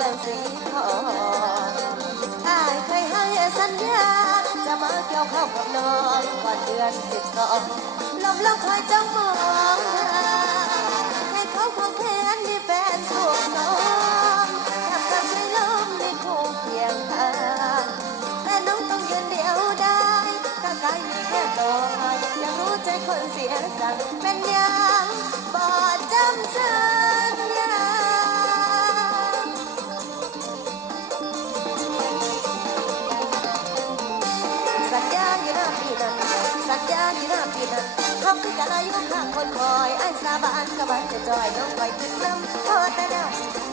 สุขเลิศสีทองอายเคยให้สัญญา จะมาเกี่ยวข้าวกับน้องก่อนเดือนสิบสองลมลมคอยจ้องมองให้เขาควงแขนมีแฟนถูกสองทำกับใช้ลมในคู่เคียงข้างแต่น้องต้องยืนเดียวได้ถ้ากายมีแค่ตัวอยากรู้ใจคนเสียสั่งเป็นยังบ่จำสัญญา สัญญาอยู่หน้าปีนั้นทำคือกันอายุข้างคนคอยไอ้สาบานกบมันจะจอยน้องไปขึ้นน้ำพอแต่หน้า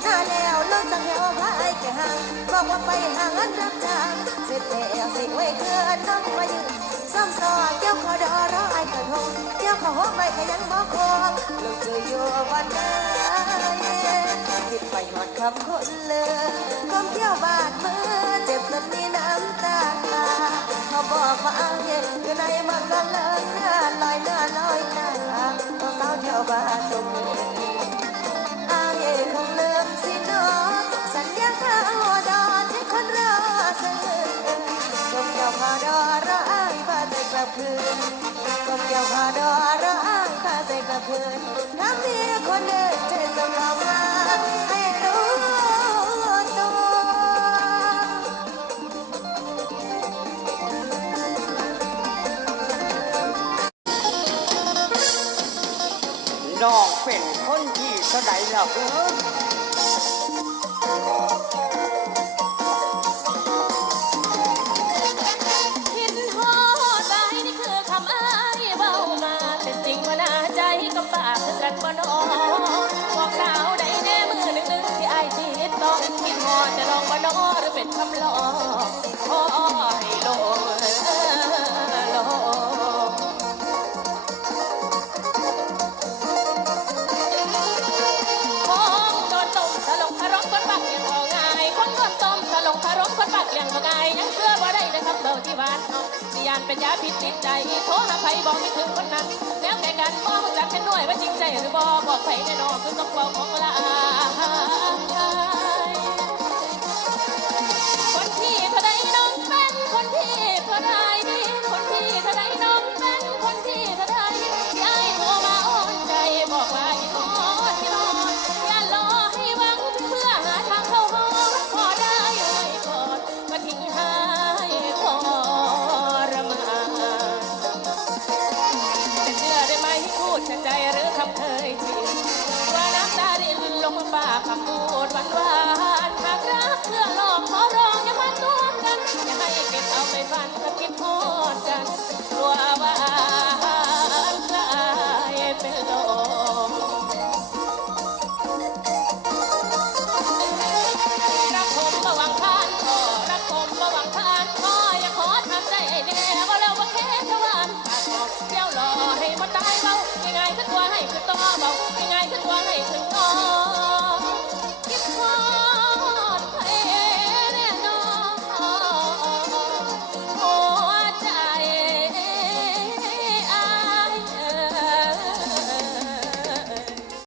หน้าแล้วลดสังเหวพาไอ้แก่ห่างบอกว่าไปห่างอันรับจางเสร็จแล้วสิไว้เพื่อนน้องมายืนซ้ำซ้อนเกี่ยวขอดอรอไอ้กระทงเกี่ยวขอหัวไปขยันบอกคงลูกจะอยู่วันไหนคิดไปหอดคำคนเลยก้มเที่ยวบาดมือเจ็บจนมีน้ำตาาวบ้านตรงอาเย็นคงเลิมสิเนอสัญญาข้าวดอที่คนรอเสมอก้มเกี่ยวพาดอรออายพาใจกลับคืนก้มเกี่ยวพาดอรออายพาใจกลับคืนถ้ามียคนเดินใจส่งเรามา เป็นคนที่เท่าไหร่ล่ะเออคิดฮอดไปนี่คือคำอ้ายเว้ามาเป็นจริงว่น่าใจกับปากคือกันบ่นอบอกสาวใดแน่มือหนึ่งหนึ่งที่อ้ายติดต้องคิดฮอดจะลองบ่นอหรือเป็นคำหลอกขอให้โลกานเป็นยาพิษติดใจโทรหาไผบอกไม่ถึงคนนั้นแล้วแกกันบ่รู้จักกันด้วยว่าจริงใจหรือบ่บอกไผแน่นอนคือกับเว้าของลา ดจากใจหรือคำเคยทิ้งว่าน้ำตารินลงปากคำพูดหวานหวานหากรักเพื่อหลอกขอร้องอย่ามาตัวกันอย่าให้เก็บเอาไปฝันกับคิดโทษกัน